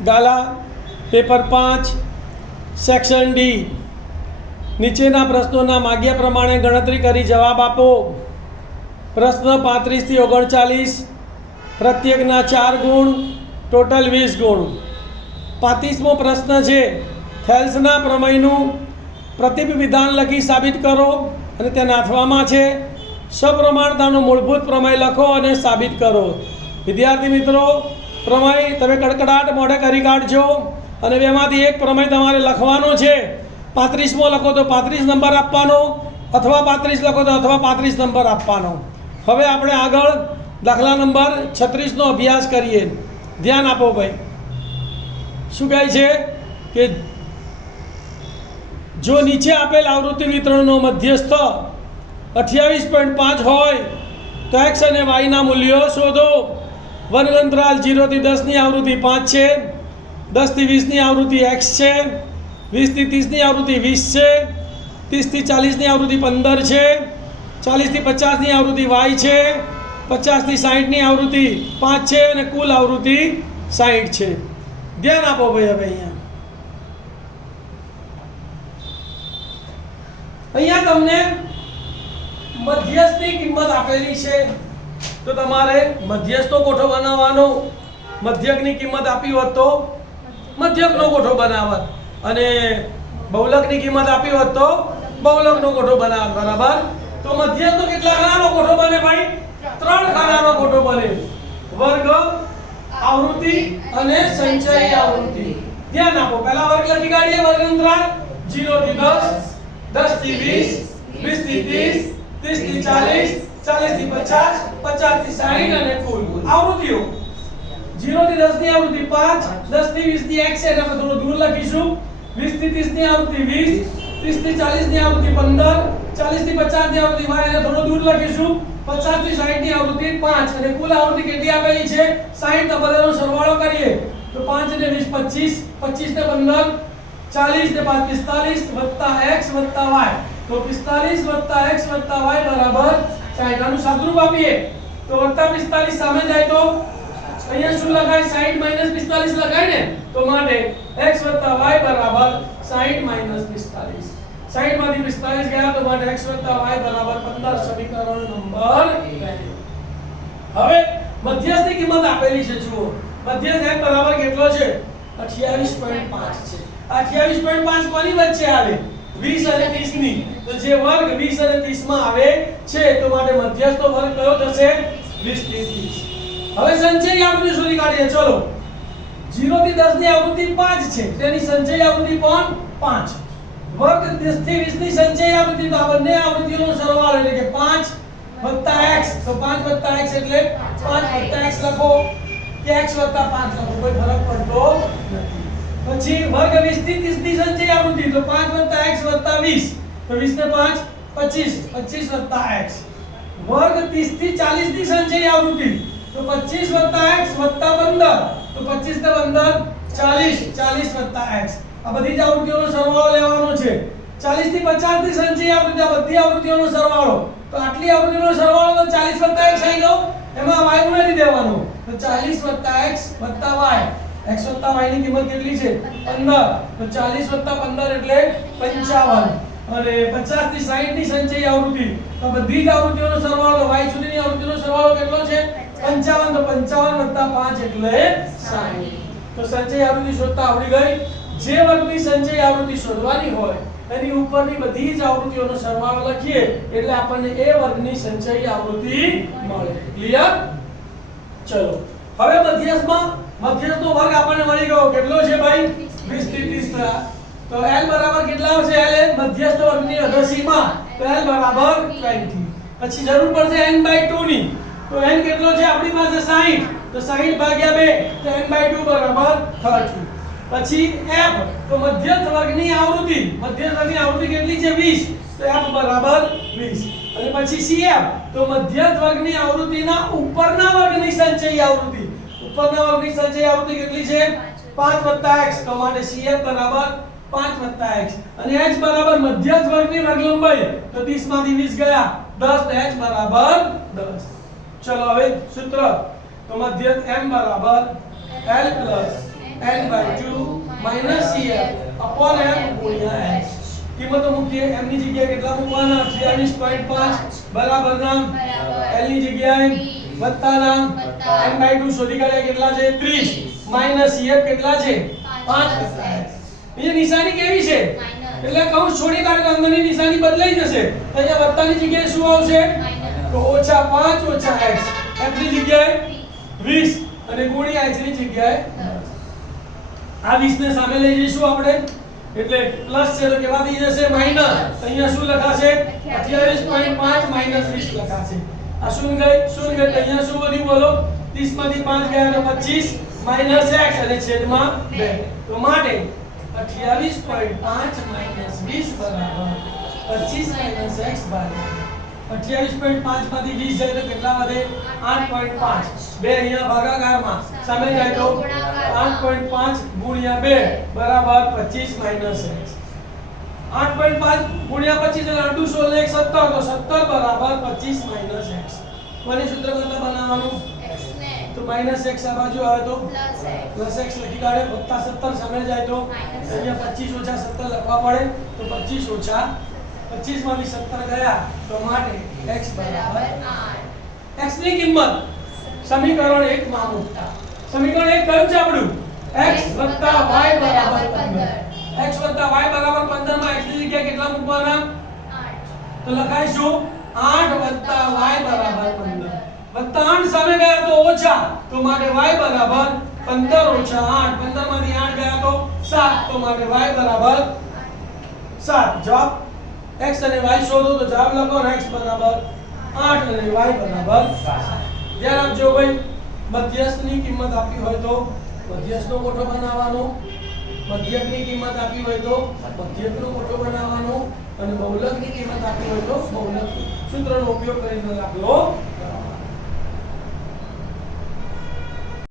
ગાલા paper 5 section D નીચેના પ્રશ્નોના માગ્યા પ્રમાણે ગણતરી કરી જવાબ આપો। પ્રશ્ન 35 થી 39 પ્રત્યેકના 4 ગુણ ટોટલ 20 ગુણ। 35મો પ્રશ્ન છે થેલ્સના પ્રમેયનું પ્રતિબિંબ વિધાન લખી સાબિત કરો અને તે નાથવામાં છે। સપ્રમાણતાનું મૂળભૂત પ્રમેય લખો અને સાબિત કરો। વિદ્યાર્થી મિત્રો પ્રમેય તમે કડકડાટ મોઢે કરી કાઢજો અને બેમાંથી એક પ્રમેય તમારે લખવાનો છે। 35મો લખો તો 35 નંબર આપવાનો, અથવા 35 લખો તો અથવા 35 નંબર આપવાનો। હવે આપણે આગળ દાખલા નંબર 36નો અભ્યાસ કરીએ। ધ્યાન આપો ભાઈ। શું કહે છે કે જો નીચે આપેલ આવૃત્તિ વિતરણનો મધ્યસ્થ 28.5 હોય તો x અને y ના મૂલ્યો શોધો। વર્ગઅંતરાલ 0 થી 10 ની આવૃત્તિ 5 છે, 10 થી 20 ની આવૃત્તિ x છે, 20 થી 30 ની આવૃત્તિ 20 છે, 30 થી 40 ની આવૃત્તિ 15 છે, 40 થી 50 ની આવૃત્તિ y છે, 50 થી 60 ની આવૃત્તિ 5 છે અને કુલ આવૃત્તિ 60 છે। ધ્યાન આપો ભાઈ। હવે અહીંયા તમને મધ્યસ્થની કિંમત આપેલી છે તો તમારે મધ્યસ્થનો ગોઠો બનાવવાનો। મધ્યકની કિંમત આપી હોત તો મધ્યકનો ગોઠો બનાવત અને બહુલકની કિંમત આપી હોત તો બહુલકનો ગોઠો બનાવત। બરાબર। તો મધ્યસ્થનો કેટલા ખાનાનો ગોઠો બને ભાઈ? 3 ખાનાનો ગોઠો બને। વર્ગ આવૃત્તિ અને સંચય આવૃત્તિ। ધ્યાન આપો। પહેલા વર્ગ લખી કાઢીએ। વર્ગ અંતરાલ 0 થી 10, 10 થી 20, 20 થી 30, 30 થી 40, 40 થી 50, 50 થી 60 અને કુલ આવૃત્તિઓ। 0 થી 10 ની આવૃત્તિ 5, 10 થી 20 ની x છે એટલે આપણે થોડું દૂર લખીશું। 20 થી 30 ની આવૃત્તિ 20, 30 થી 40 ની આવૃત્તિ 15, 40 થી 50 ની આવૃત્તિ y એટલે થોડું દૂર લખીશું। 50 થી 60 ની આવૃત્તિ 5 અને કુલ આવૃત્તિ કેટલી આપેલી છે? 60। તો બધાનો સરવાળો કરીએ તો 5 ને 20 25, 25 ને 15 40 ને 5 45 વત્તા x વત્તા y તો 45 વત્તા x વત્તા y બરાબર 60। આનું સાદુરૂપ આપીએ તો વત્તા 45 સામે જાય તો અહીંયા શું લખાય? 60 માઈનસ 45 લખાય ને। તો માટે x વત્તા y બરાબર 60 માઈનસ 45। 60 માંથી 45 ગયા તો માટે x વત્તા y બરાબર 15। સમીકરણ નંબર 2। હવે મધ્યસ્થની કિંમત આપેલી છે। જુઓ મધ્યસ્થ x બરાબર કેટલો છે? 28.5 છે। 28.5 કોની વચ્ચે આવે? 20 અને 30 ની। તો જે વર્ગ 20 અને 30 માં આવે છે તો માટે મધ્યસ્થનો વર્ગ કયો થશે? 20 થી 30। હવે સંચય આવૃત્તિ શોધી કાઢીએ। ચલો 0 થી 10 ની આવૃત્તિ 5 છે તેની સંચય આવૃત્તિ કોણ? 5। વર્ગ 10 થી 20 ની સંચય આવૃત્તિ તો આ બંને આવૃત્તિઓનો સરવાળો એટલે કે 5 + x તો 5 + x એટલે 5 + x લખો કે x + 5 લખો, કોઈ ફરક પડતો નથી। પછી વર્ગ 20 થી 30 ની સંચય આવૃત્તિ તો 5 + x + 20 તો 20 ને 5 25, 25 + x। વર્ગ 30 થી 40 ની સંચય આવૃત્તિ તો 25 + x + 15 તો 25 ને 15 40, 40 + x। આ બધી જ આવૃત્તિઓનો સરવાળો લેવાનો છે। 40 થી 50 ની સંચય આવૃત્તિ આ બધી આવૃત્તિઓનો સરવાળો તો આટલી આવૃત્તિઓનો સરવાળો તો 40 + x આવી ગયો। એમાં y ઉમેરી દેવાનો તો 40 + x + y। x + y ની કિંમત કેટલી છે? 15 તો 40 + 15 એટલે 55 અને 50 થી 60 ની સંચય આવૃત્તિ તો બધી જ આવૃત્તિઓનો સરવાળો y સુધીની આવૃત્તિનો સરવાળો કેટલો છે? 55 તો 55 + 5 એટલે 60। તો સંચય આવૃત્તિ શોધતા આવડી ગઈ। જે વર્ગની સંચય આવૃત્તિ શોધવાની હોય એની ઉપરની બધી જ આવૃત્તિઓનો સરવાળો લખીએ એટલે આપણને એ વર્ગની સંચય આવૃત્તિ મળે। ક્લિયર? ચલો હવે મધ્યસ્થનો વર્ગ આપણને મળી ગયો। કેટલો છે ભાઈ? 20 થી 30। તો l બરાબર કેટલા આવશે? l એ મધ્યસ્થ વર્ગની અધસીમા તો l બરાબર 20। પછી જરૂર પડશે n/2 ની તો n કેટલો છે આપણી પાસે? 60 તો 60 ભાગ્યા 2 તો n/2 બરાબર 30। પછી f તો મધ્યસ્થ વર્ગની આવૃત્તિ કેટલી છે? 20 તો f બરાબર 20। અને પછી cf તો મધ્યસ્થ વર્ગની આવૃત્તિના ઉપરના વર્ગની સંચય આવૃત્તિ। ઉપરના વર્ગની સંચય આવૃત્તિ કેટલી છે? 5 + x તો માટે cf બરાબર 5 + x અને h બરાબર મધ્યસ્થ વર્ગની વર્ગ લંબાઈ તો 30 માંથી 20 ગયા 10 તો h બરાબર 10। ચલો હવે સૂત્ર તો મધ્યસ્થ m બરાબર l + n/2 minus cf upon m ગુણ્યા x. કિંમતો મૂકીએ. m ની જગ્યાએ કેટલા મૂકવાના? 23.5 બરાબર ના l ની જગ્યાએ વત્તા ના n/2 શોધી કાઢ્યા કેટલા છે? 30 માઈનસ cf કેટલા છે? 5 વત્તા x. એ નિશાની કેવી છે? એટલે કૌંસ છોડી કાઢો તો અંદરની નિશાની બદલાઈ જશે. તો અહીંયા વત્તાની જગ્યાએ શું આવશે? તો -5 - x. f ની જગ્યાએ 20 અને ગુણ્યા h ની જગ્યાએ 10. આ 20 ને સામે લઈ જઈશું આપણે એટલે પ્લસ છે તો કેવા થઈ જશે? માઈનસ. અહીંયા શું લખાશે? 28.5 માઈનસ 20 લખાશે. આ શું ગઈ? શું ગઈ? અહીંયા શું વધ્યું બોલો? 30 માંથી 5 ગયા તો 25 માઈનસ x અને છેદમાં 2. તો માટે 28.5 માઈનસ 20 બરાબર 25 માઈનસ x બરાબર 28.5 માંથી 20 જાય તો કેટલા વધે? 8.5. 2 અહીંયા ભાગાકારમાં સામે જાય તો 8.5 ગુણ્યા 2 બરાબર 25 માઈનસ x. 8.5 ગુણ્યા 25 એટલે અડધું 16 ને 17 તો 17 બરાબર 25 માઈનસ x. કોની સૂત્ર કેટલા બનાવવાનું? x ને તો માઈનસ x આ બાજુ આવે તો પ્લસ x x લખી કાઢે વત્તા 17 સામે જાય તો અહીંયા 25 ઓછા 17 લખવા પડે તો 25 ઓછા 25 માંથી 17 ગયા તો માટે x બરાબર 8. x ની કિંમત સમીકરણ 1 માં મૂકતા. સમીકરણ 1 કયું છે આપણું? x y બરાબર 15. x y બરાબર 15 માં x ની જગ્યાએ કેટલા મૂકવાના? 8. તો લખાઈશું 8 y બરાબર 15. વત્તા 8 સામે ગયા તો ઓછા તો માટે y બરાબર 15 ઓછા 8. 15 માંથી 8 ગયા તો 7 તો માટે y બરાબર 7. જવાબ x અને y શોધો તો જવાબ લખો ને x બરાબર 8 અને y બરાબર 7. ધ્યાન આપજો ભાઈ, મધ્યસ્થની કિંમત આપી હોય તો મધ્યસ્થનો કોઠો બનાવવાનો, મધ્યકની કિંમત આપી હોય તો મધ્યકનો કોઠો બનાવવાનો અને બહુલકની કિંમત આપી હોય તો બહુલક સૂત્રનો ઉપયોગ કરીને દાખલો